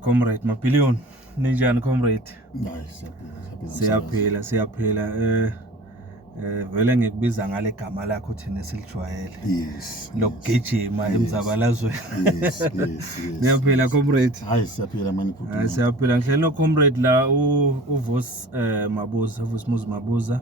Comrade Mapillion, ninjani comrade? Nice, Siyaphila. Vele ngikubiza ngale gama lakho thina silijwayele. Yes. Lokugijima emzabalazweni. Yes. Siyaphila comrade. Hayi siyaphila mani futhi. Siyaphila ngihleli no comrade la uVos Mabuza, Vosmuzi Mabuza.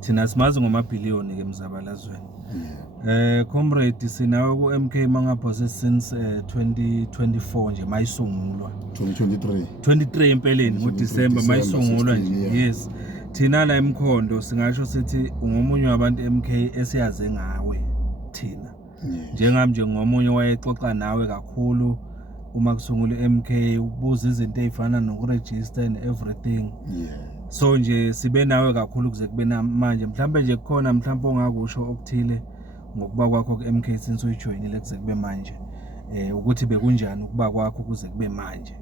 Thina simazi ngoMapillion ke emzabalazweni. Comrade sinawe ku MK Mangapho since 2024 nje mayisungulwa 23 empeleni ngoDisemba mayisungulwa nje. Yes, thina la eMkhondo singasho sithi ungomunye wabantu MK esiyaze ngawe thina njengami nje ngomunye wayexoxa nawe kakhulu uma kusungula MK ubuza izinto ezifana nokuregister and everything. So nje sibe nawe kakhulu kuze kube manje mhlambe nje kukhona mhlambe ongakusho okuthile ngokuba kwakho ku MK since uyijoinile kuze kube manje ukuthi bekunjani ukuba kwakho kuze kube manje.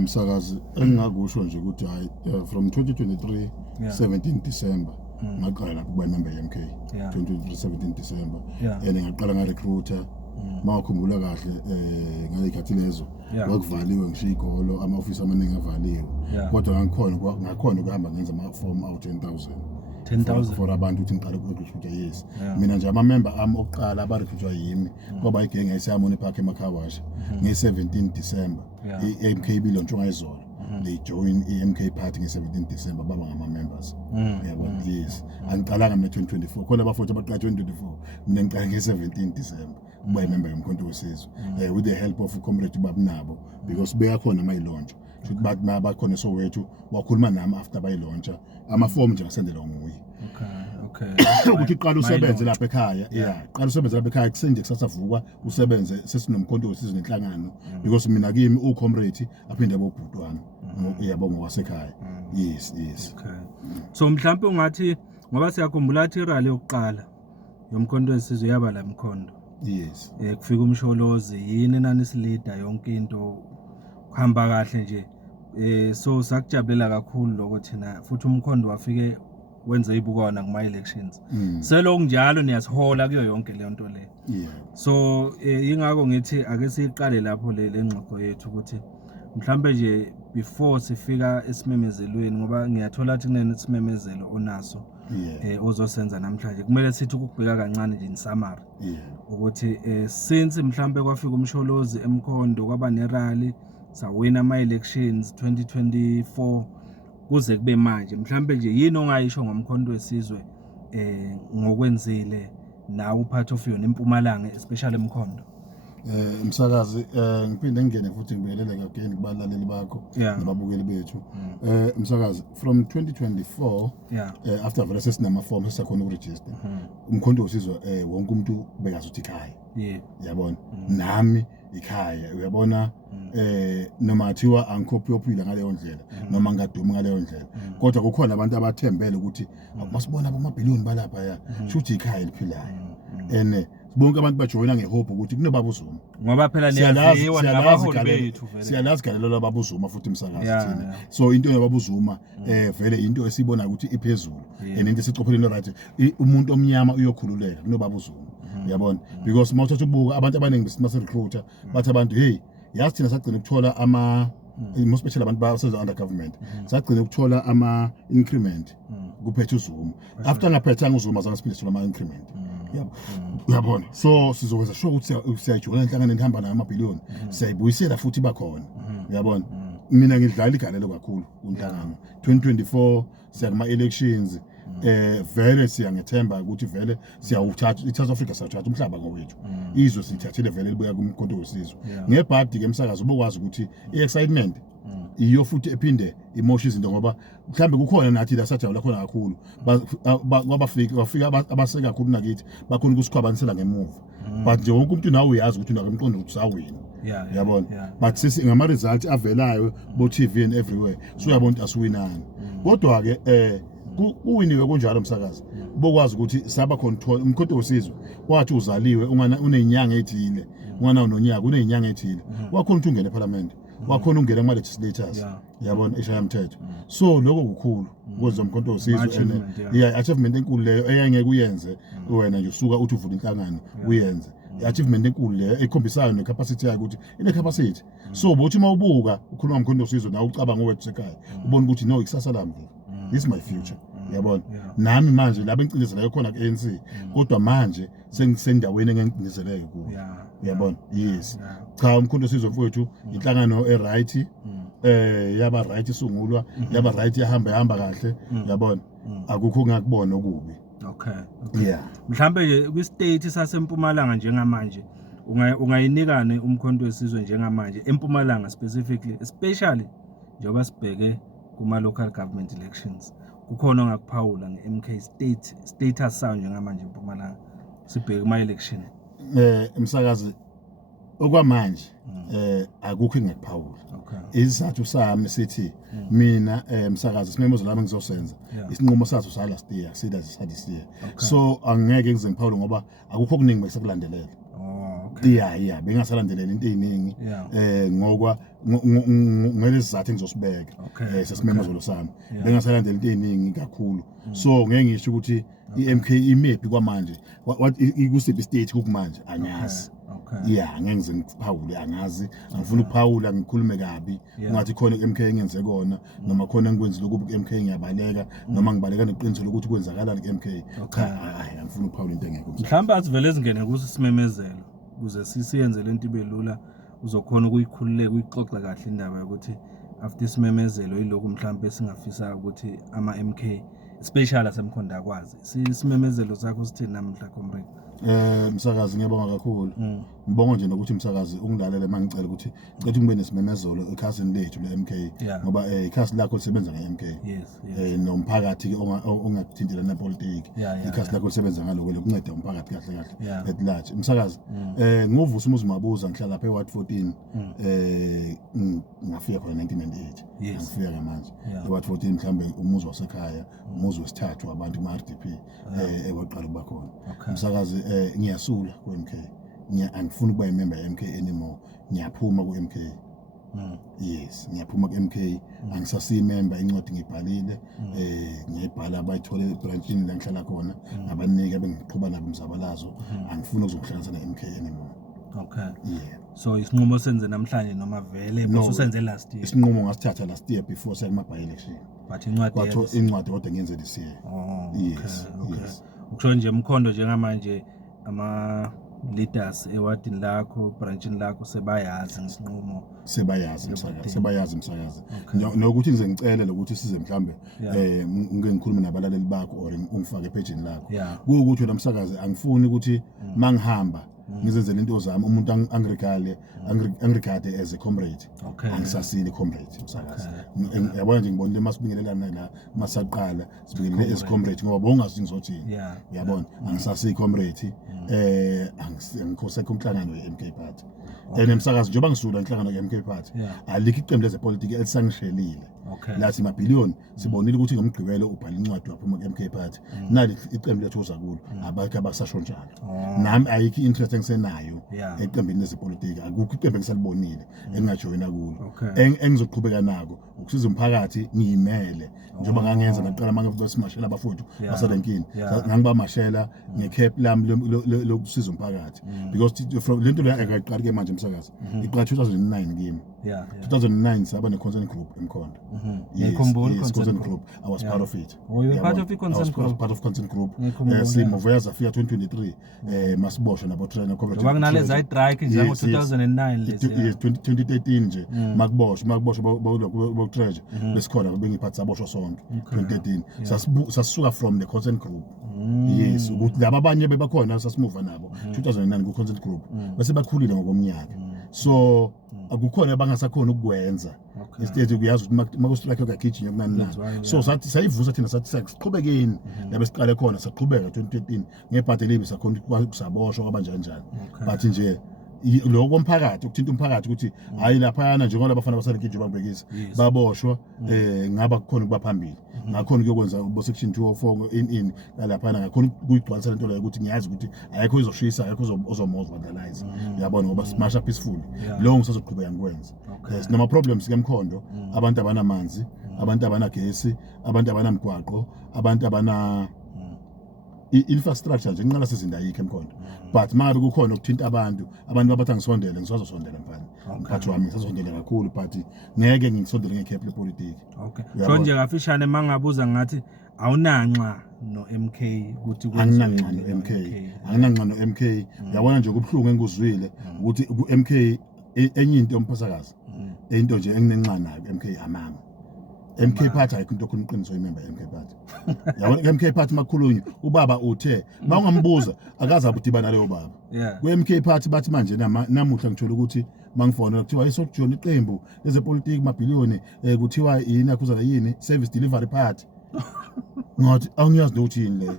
Msakazi engingakusho nje ukuthi hayi from 2023 17 December ngaqala ukuba member ye-MK 2023 17 December and ngaqala nga-recruiter mawukhumbula kahle ngalekhathi lezo kwakuvaliwe ngisho igolo ama-office amaningi avaliwe kodwa ngakhona ukuhamba ngenza ama-form awu 10,000 for abantu ukuthi ngiqale ukurecruiter. Yes, mina nje ama-member ami okuqala aba-recruiter yimi ngoba igenge yayiseyamoni park emakhawashi nge-17 December i-MK bilontsho ngayizolo they join i-MK party nge-17 December baba ngama-members. Yabona. Yes, angiqalanga mina 2024 khona abafuthi abaqala 2024 mina ngiqala nge-17 December ukuba imember yomkhonto wesizwe with the help of comrade Babnabo because beyakhona mayilontsha futhi bathi bakhona sowethu wakhuluma nami after bayilauncha ama-form nje ngasendela nguye. Okay. Ukuthi qala usebenze lapha ekhaya. Qala usebenze lapha ekhaya kusende kusasavukwa usebenze sesinomkhonto wesizwe nenhlangano because mina kimi ucomrade aphinde abobhuti wami uyabonga wasekhaya. Yes. Okay. So mhlawumbe ungathi ngoba siyakhumbula athi rally yokuqala yomkhonto wesizwe yaba la Mkhondo. Yes. Kufika umsholozi yini nani silida yonke into kuhamba kahle nje. So sakujabulela kakhulu lokho thina futhi umkhondo wafike wenze ibukwana kuma elections. Selo kunjalo niyasihola kuyo yonke le nto le. So ingakho ngithi ake siqale lapho le ngxoxo yethu ukuthi mhlambe nje before sifika esimemezelweni ngoba ngiyathola ukuthi kunene isimemezelo onaso ozosenza namhlanje kumele sithi ukubheka kancane nje in summary ukuthi since mhlambe kwafika umsholozi eMkhondo kwaba nerally sawina ama-elections 2024 kuze kube manje mhlambe nje yini ongayisho ngomkhonto wesizwe ngokwenzile nawe part of yona eMpumalanga especially eMkhondo? Msakazi ngiphinde ngene futhi ngibelele again kubalaleli bakho nababukeli bethu. Msakazi from 2024 after vele sesinama form sesakhona ukuregister umkhonto wesizwe wonke umuntu bekazuthi ekhaya. Yabona nami ikhaya uyabona noma thiwa angikhophiyopila ngaleyo ndlela noma ngadumi ngaleyo ndlela kodwa kukhona abantu abathembele ukuthi masibona abamabhiliyoni balapha ya shuthi ikhaya eliphilayo ene bonke abantu bajoyina ngehope ukuthi kunobaba uZuma ngoba phela niyaziwa nabaholi bethu vele siyalazi galelo lababa uZuma futhi Msakazi thina. So into yababa uZuma vele into esibona ukuthi iphezulu and into esicopheleni right umuntu omnyama uyokhululeka kunobaba uZuma. Uyabona because mawuthatha ubuka abantu abaningi base recruiter bathi abantu hey yazi thina sagcina ukuthola most especially abantu basebenza under government sagcina ukuthola ama increment kuphethe uZuma after ngaphethanga uZuma zange siphinde ama increment. Uyabona so sizokwenza sure ukuthi siyajoyina inhlangano ehamba nayo amabhiliyoni siyayibuyisela futhi bakhona. Uyabona mina ngidlala igalelo kakhulu unhlangano 2024 siyakuma elections vele siyangethemba ukuthi vele siyawuthatha iSouth Africa siyathatha umhlaba ngowethu izwe sithathele vele libuya kumkhonto wesizwe ngebhadi ke Msakazi ubokwazi ukuthi iexcitement iyo futhi ephinde imosha izinto ngoba mhlambe kukhona nathi la sajabula khona kakhulu wafika abaseka kakhulu nakithi bakhona ukusikhwabanisela ngemuva but nje wonke umuntu nawe uyazi ukuthi unakemqondo ukuthi usawina. Yabona but sisi ngama results avelayo bo TV and everywhere so uyabona ukuthi asiwinani kodwa ke uwiniwe kunjalo Msakazi bokwazi ukuthi saba control umkhonto wesizwe wathi uzaliwe unezinyanga ezithile ungana unonyaka unezinyanga ezithile wakhona ukuthi ungene eParliament wakhona ungena kuma legislators. Yabona eshaya umthetho so lokho kukhulu ukuze umkhonto wesizwe achievement enkulu leyo eyangeke uyenze wena nje usuka uthi uvula inhlangano uyenze i-achievement enkulu le ekhombisayo necapacity yakhe ukuthi ine-capacity so bothi uma ubuka ukhuluma ngomkhondo wesizwe nawe ucabanga owethu sekhaya ubona ukuthi no ikusasa lami this is my future yabona nami manje laba engicindezelayo khona ku-ANC kodwa manje sengisendaweni engengicindezelayo kuyo yabona yes cha umkhondo wesizwe mfowethu inhlangano e-right yaba right isungulwa yaba right yahamba kahle yabona akukho ngakubona okubi okay yeah mhlambe nje kwi-state sasempumalanga njengamanje ungayinikane umkhonto wesizwe njengamanje empumalanga specifically especially njengoba sibheke kuma local government elections kukhona ongakuphawula nge-MK status sayo njengamanje empumalanga sibheke kuma election umsakazi okwamanje akukho engikuphawula izathu sami sithi mina umsakazi isimemo zalami ngizosenza isinqumo sathu sa last year sida this year so angeke ngize ngiphawule ngoba akukho okuningi bekusakulandelela yeah bengasalandelela into eziningi ngokwa ngele sizathu engizosibeka sesimemo zalo sami bengasalandelela into eziningi kakhulu so ngeke ngisho ukuthi iMK imephi kwamanje ikusiphi stage kumanje anyazi yeah ngeke ngize ngiphawule angazi angifuni ukuphawula ngikhulume kabi ungathi khona iMK engenze kona noma khona engikwenzile ukuthi iMK ngiyabaleka noma ngibaleka neqiniso lokuthi kwenzakalani kuMK hayi angifuni ukuphawula into engekho mhlawumbe azivele zingene kuso simemezelo ukuze siyenze lento ibe lula uzokhona ukuyikhululeka uyixoxa kahle indaba ukuthi after isimemezelo yiloko mhlawumbe singafisa ukuthi ama MK special asemkhonda akwazi isimemezelo sakho sithini namhla comrade msakazi ngiyabonga kakhulu ngibonga nje nokuthi msakazi ungilalele mangicela ukuthi cethu ngibe nesimemezelo ekhasini lethu le-MK ngoba ikhasi lakho lisebenza nge-MK nomphakathi ke ongakuthintela napolitiki ikhasi lakho lisebenza ngaloko lokunceda umphakathi kahle at large msakazi ngovusa umuzi mabuza ngihlala lapha eWard 14 ngafika khona 1998 ngifika manje eWard 14 mhlambe umuzi wasekhaya umuzi wesithathu abantu ma-RDP ewaqala ukuba khona msakazi ngiyasula ku-MK angifuni ukuba imember ya-MK anymore ngiyaphuma ku-MK yes ngiyaphuma ku-MK angisasiyimember incwadi ngibhalile ngiyibhala bayithole ebranchini la ngihlala khona abaningi abengiqhuba nabo umzabalazo angifuni ukuzokuhlanganisa ne-MK anymore okay yeah so isinqumo senze namhlanje noma vele bese usenze last year isinqumo ngasithatha last year before sekuma by election but incwadi kodwa ngenze this year yes ukusho nje umkhondo njengamanje ama leaders ewadini lakho branchini lakho sebayazi ngesinqumo sebayazi msakazi nokuthi ngize ngicele lokuthi size mhlambe ngike ngikhulume nabalaleli bakho or ungifake epageni lakho ukuthi wena msakazi angifuni ukuthi mangihamba ngizenzele into zami umuntu angirigade as a comrade angisasile comrade msakazi yabona nje ngibonile masibingelelana la masaqala sibingelele as comrade ngoba bongazi ngizothini yabona angisasile comrade angikhose kumhlangano ye-MK party emsakazi njengoba ngisula inhlangano ye-MK party alikho iqembu lezepolitiki elisangishelile lathi mabhiliyoni sibonile ukuthi ngomgqibelo ubhala incwadi waphuma ku-MK party nali iqembu lethu ozakulo abakho abasasho njalo nami ayikho interest engisenayo eqembini lezepolitiki akukho iqembu engisalibonile engingajoyina kulo engizoqhubeka nako ukusiza umphakathi ngiyimele njengoba ngangenza ngaqala manje besimashela abafowethu basalenkini ngangibamashela ngecap lami lokusiza umphakathi because from lento le akayiqala ke manje umsakazi iqala 2009 kimi 2009 saba ne concern group emkhonto concern group I was part of it you were part of the concern group part of concern group simoveza fika 2023 masibosha nabo trainer coverage ngoba kunaleza strike nje ngo 2009 lesi 2013 nje makuboshwa bo treasure besikhona bengiphatha saboshwa sonke 2013 sasuka from the concern group yes ukuthi laba abanye bebakhona sasimova nabo 2009 ku concern group bese bakhulile ngokomnyaka so akukhona abangasakhona ukwenza instead uyazi ukuthi makustrike akagijinya kunani na so sathi sayivusa thina sathi siqhubekeni labe siqale khona saqhubeka 2013 ngebhadeli libi sakhona ukusaboshwa kwabanjani njani but nje lokho komphakathi ukuthinta umphakathi ukuthi hayi lapha njengoba abafana basalekhe bambekisa baboshwa ngaba kukhona kuba phambili ngakhona ukuyokwenza bo section 204 in lapha ngakhona ukuyigcwalisa lento leyo ukuthi ngiyazi ukuthi ayikho izoshisa ayikho ozomoza vandalize yabona ngoba smasha peaceful lo ngisazoqhubeka ngikwenza sinama problems ke mkhondo abantu abanamanzi abantu abanagesi abantu abanamgwaqo abantu infrastructure nje inqala sizinda ayikho emkhonto but mabe kukhona ukuthinta abantu babathi ngisondele ngisazosondela mfana mphathi wami ngisazosondela kakhulu but ngeke ngisondele ngekhephe lepolitiki. Okay so nje ngafishane mangabuza ngathi awunanxa no MK ukuthi anginanxa no MK anginanxa no MK yabona nje kubhlungu engikuzwile ukuthi ku MK enye into yomphasakazi into nje enginenxa nayo MK amanga MK Party ayikho into okhona iqiniso imember MK Party yabona MK Party makhulunyu ubaba uthe bangambuza akaza kudibana leyo baba ku MK Party bathi manje namuhla ngithola ukuthi mangifona kuthiwa isokujona iqembu lezepolitiki mabhiliyoni kuthiwa yini akuzana yini service delivery party ngathi angiyazi ukuthi yini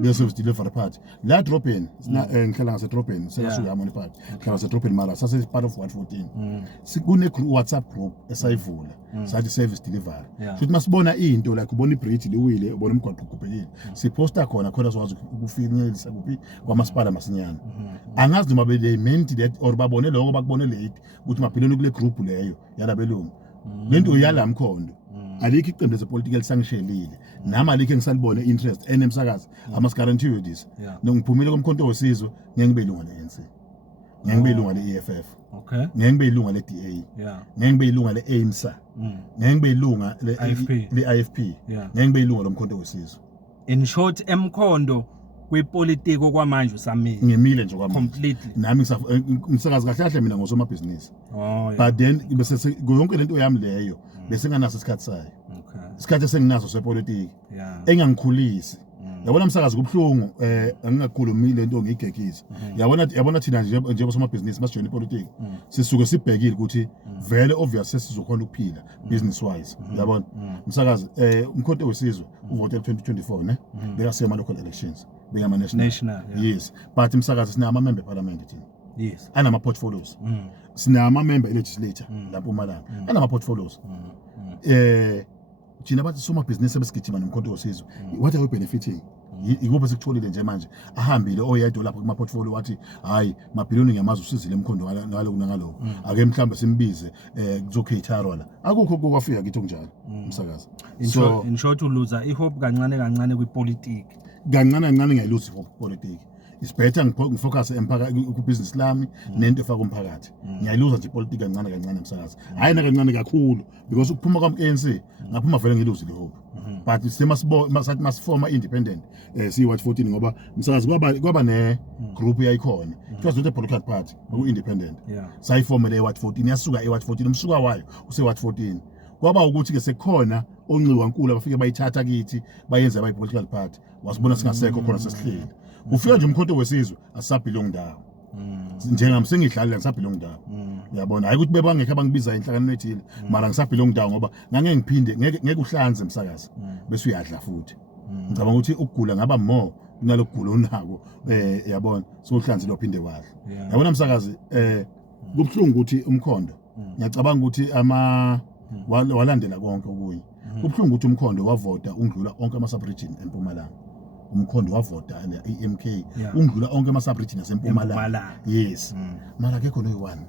le service delivery party la dropin ngihlala ngase dropin sekasuka Harmony Park ngihlala ngase dropin mara sase part of 114 sikune WhatsApp group esayivula sathi service delivery futhi masibona into like ubona ibridge liwile ubona umgwaqo ugubhekile siposta khona swazi ukufinyelelisa kuphi kwamasipala masinyana angazi noma be meant that or babone lokho bakubone late ukuthi mabhiloni kule group leyo yalabelungu lento yala mkhondo alikho iqembu lezepolitiki elisangishelile nami alikho engisalibone interest enemsakazi I must guarantee you this ngiphumile komkhonto wesizwe ngeke ngibe ilunga le-ANC ngeke ngibe ilunga le-EFF okay ngeke ngibe ilunga le-DA ngeke ngibe ilunga le-ANSA ngeke ngibe ilunga le-IFP ngeke ngibe ilunga lomkhonto wesizwe in short emkhondo kwipolitiki okwamanje usamile ngimile nje kwamanje completely nami ngisakazi kahle kahle mina ngosomabhizinisi but then bese yonke lento yami leyo bese nganaso isikhathi sayo isikhathi esenginaso sepolitiki engangikhulisi yabona umsakazi kubhlungu angingakhulumi lento ngigegisa yabona thina nje bosomabhizinisi masijoyina ipolitiki sisuke sibhekile ukuthi vele obvious sesizokhona ukuphila business wise yabona umsakazi umkhonto wesizwe uvote 2024 ne bekasema local elections bengama national yes but umsakazi sina ama member parliament thina yes anama portfolios sina ama member legislature lapho Mpumalanga anama portfolios thina bathi soma business ebesigijima nomkhonto wesizwe what are we benefiting ikuphi sikutholile nje manje ahambile oyedwa lapho kuma portfolio wathi hayi mabhiliyoni ngiyamazi usizile emkhondo ngalo kunangalo ake mhlambe simbize kuzocaterwa la akukho kwafika kithi kunjalo umsakazi so in short uluza ihope kancane kwipolitiki kancane ngiyayilose ihope politiki it's better ngifocus ku business lami nento efaka umphakathi ngiyayiluza nje ipolitiki kancane msakazi hayi na kancane kakhulu because ukuphuma kwam ANC ngaphuma vele ngiluze le hope but sathi masifoma independent siyi-White 14 ngoba msakazi kwaba ne group yayikhona it was not a political party ku independent sayifoma le White 14 yasuka eWhite 14 umsuka wayo use-White 14 kwaba ukuthi ke sekukhona onxiwa nkulu abafike bayithatha kithi bayenza abayi-political party wasibona singasekho khona sesihleli ufika nje umkhonto wesizwe asabhilongi ndawo njengami sengidlalela ngisabhilongi ndawo yabona hayi ukuthi bebangekho abangibiza inhlangano ethile mara ngisabhilongi ndawo ngoba ngeke ngiphinde ngeke uhlanze msakazi bese uyadla futhi ngicabanga ukuthi ukugula ngaba more kunalokugula onako yabona so uhlanze lophinde wadla yabona msakazi kubhlungu ukuthi umkhondo ngiyacabanga ukuthi walandela konke okunye kubhlungu ukuthi umkhondo wavota ungidlula onke ama-sub-region empumalanga umkhondo wavota i-MK ungidlula onke ama-sub-region asempumalanga yes mara akekho noyi-one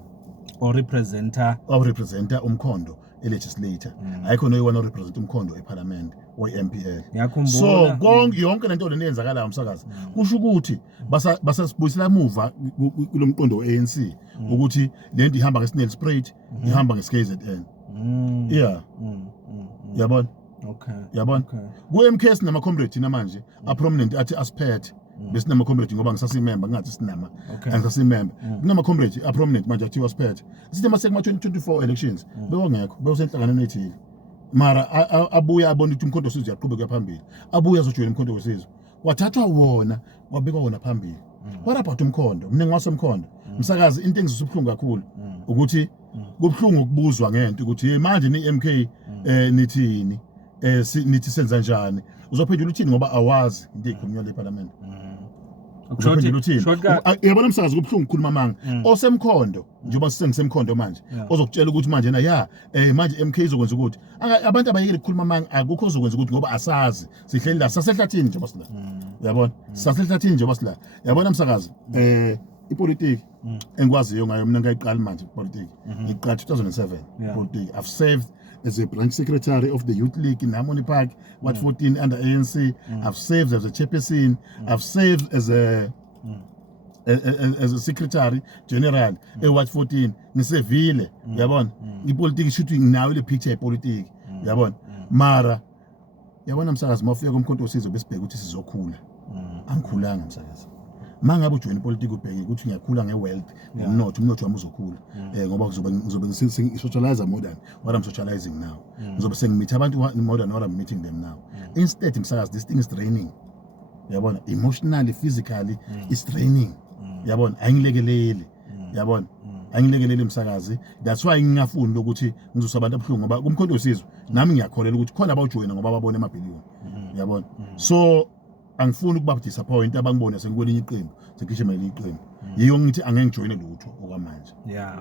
orepresenta umkhondo e-legislator ayikho noyi-one orepresenta umkhondo eparliament oyi-MPL so yonke lento lento eyenzakalayo umsakazi kusho ukuthi basasibuyisela emuva kulo mqondo we-ANC ukuthi lento ihamba nge-Snell Spruit ihamba nge-KZN yabona yabona ku-MK sinama-comrade namanje a-prominent athi asiphethe besinama-comrade ngoba ngisasimember ngathi sinama angisasimember kunama-comrade a-prominent manje athiwa asiphethe sithi masekuma-2024 elections bewongekho bewusenhlanganweni ethile mara abuye abona ukuthi umkhonto wesizwe uyaqhubeka phambili abuye azojoyina umkhonto wesizwe wathathwa wona wabekwa wona phambili what about umkhondo mina ngiwasemkhondo msakazi into engizisubhlungu kakhulu ukuthi kubhlungu ukubuzwa ngento ukuthi manje ni-MK nithini nithi senza njani uzophendula uthini ngoba awazi into ekhulunywa leParliament uzophendula uthini yabona msakazi kubhlungu ukukhuluma amanga osemkhondo njengoba sisengisemkhondo manje ozokutshela ukuthi manje na manje MK izokwenza ukuthi abantu abayekile ukukhuluma amanga akukho ozokwenza ukuthi ngoba asazi sihleli la sasehlathini njengoba sila yabona sasehlathini njengoba sila yabona msakazi ipolitiki engikwaziyo ngayo mina ngayiqala manje ipolitiki ngiqala 2007 ipolitiki. I've served as a branch secretary of the Youth League in Harmony Park, Ward 14 under ANC. I've served as a chairperson. I've served as a secretary general Ward 14 ngisevile yabona ipolitiki should nginayo le picture yepolitiki yabona mara yabona msakazi mawufika kumkhonto osizo besibheka ukuthi sizokhula angikhulanga msakazi mangabe ujoin ipolitiki ubheke ukuthi ngiyakhula ngewealth umnotho wami uzokhula ngoba ngizobe ngisocialize more than what I'm socializing now ngizobe sengimeet abantu more than what I'm meeting them now. Instead msakazi this thing is draining yabona emotionally physically is draining yabona angilekeleli yabona angilekeleli msakazi. That's why ngingafuni ukuthi ngizosabantu abhlungu ngoba kumkhonto osizo nami ngiyakholela ukuthi khona abawujoina ngoba babone amabhiliyoni yabona. So angifuni ukuba disappoint abangibona sengikwelinye iqembu sekishemela iqembu yiyo ngithi angeke ngijoine lutho okwamanje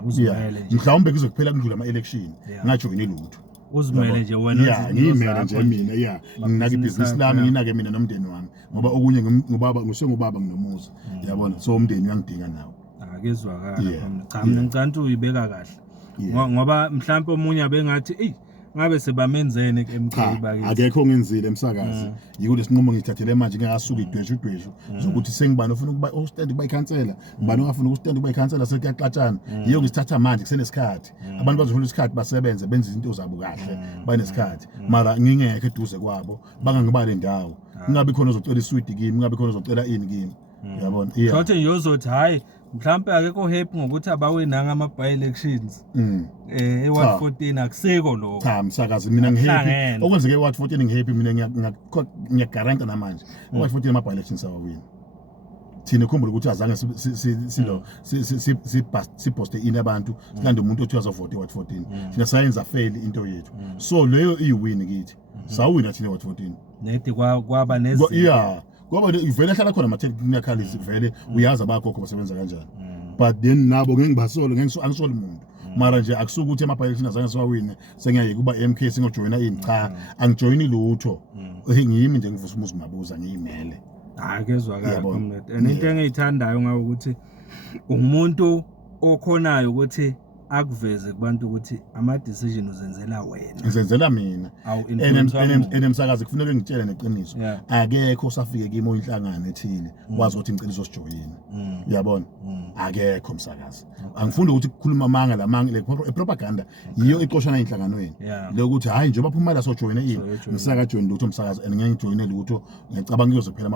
uzimele nje mhlawumbe kuzokuphela kudlula ama election ngajoine lutho uzimele nje wena ngimele nje mina nginake ibhizinisi lami nginake mina nomndeni wami ngoba okunye ngubaba ngusengubaba nginomuzi yabona so umndeni uyangidinga nawo akezwakala cha mina ngicanta uyibeka kahle ngoba mhlawumbe omunye abengathi ngabe sebamenzene eMK bakithi akekho ngenzile msakazi yiko lesinqumo ngithathele manje ngingasuka idweshu zokuthi sengibani ofuna ukuba ostand kuba ikhansela ngibani ongafuna ukustand kuba ikhansela sekuyaxatshana yiyo ngisithatha manje kusenesikhathi abantu bazohola isikhathi basebenze benze izinto zabo kahle banesikhathi mara ngingeke eduze kwabo bangangibale ndawo kungabi khona ozocela iswidi kimi kungabi khona ozocela ini kimi yabona Shothe ngiyozothi hayi mhlawumbe akekho happy ngokuthi abawinanga ama by elections eWard 14 akuseko lokho cha msakazi mina ngihappy okwenzeke eWard 14 ngihappy mina ngiyagaranta namanje eWard 14 ama by elections awawina thina ukhumbula ukuthi azange silo siposte in abantu silande umuntu othi azovota eWard 14 thina sayenza fail into yethu so leyo iwin kithi sawina thina eWard 14 nedi kwaba nezinto ngoba ivele hlala khona ama-technical vele uyazi abakhokho basebenza kanjani but then nabo ngeke ngibasole angisole umuntu mara nje akusuka ukuthi ama-by-election azange siwawine sengiyayeka uba MK singojoyina ini cha angijoyini lutho ngiyimi nje ngivusa umuzi mabuza ngiyimele akezwakala comrade and into engiyithandayo ngawo ukuthi umuntu okhonayo ukuthi akuveze kubantu ukuthi ama decision uzenzela wena ngizenzela mina enemsakazi kufanele ngitshele neqiniso akekho osafike kimi oyinhlangano ethile wazi ukuthi ngicela uzosijoyina uyabona akekho msakazi angifunda ukuthi ukukhuluma amanga lamanga le propaganda yiyo iqoshana enhlanganweni lokuthi hayi njengoba phuma la sojoyina ini ngisaka join lutho msakazi and ngeke ngijoyine lutho ngiyacabanga kuyozophela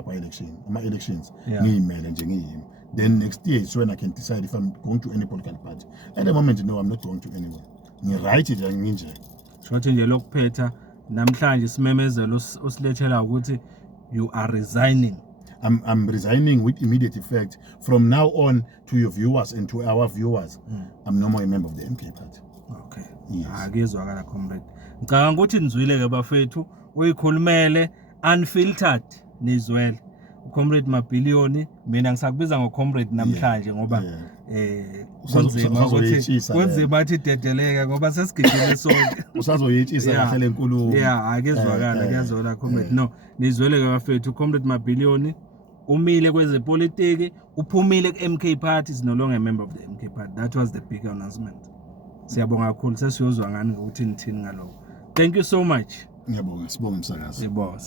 ama elections ngiyimele nje ngiyimi. Then next year is when I can decide if I'm going to any political party. At the moment, no, I'm not going to anywhere. Ngiright nje nginje. Shothi nje lokuphetha namhlanje simemezelo osilethela ukuthi you are resigning. I'm resigning with immediate effect. From now on to your viewers and to our viewers, I'm no more a member of the MK party. Okay. Yes. Akezwakala comrade. Ngicabanga ukuthi nizwile ke bafethu uyikhulumele unfiltered nizwele. Comrade Mabhiliyoni mina ngisakubiza ngocomrade namhlanje ngoba kunzima ukuthi kwenze bathi dedeleke ngoba sesigijile sonke usazoyitshisa kahle lenkulumo akezwakala kuyazola comrade no nizwele ke bafethu comrade Mabhiliyoni umile kwezepolitiki uphumile ku-MK party is no longer a member of the MK party. That was the big announcement. Siyabonga kakhulu sesiyozwa ngani ukuthi nithini ngalokho. Thank you so much. Ngiyabonga sibonge msakazi. Yebo.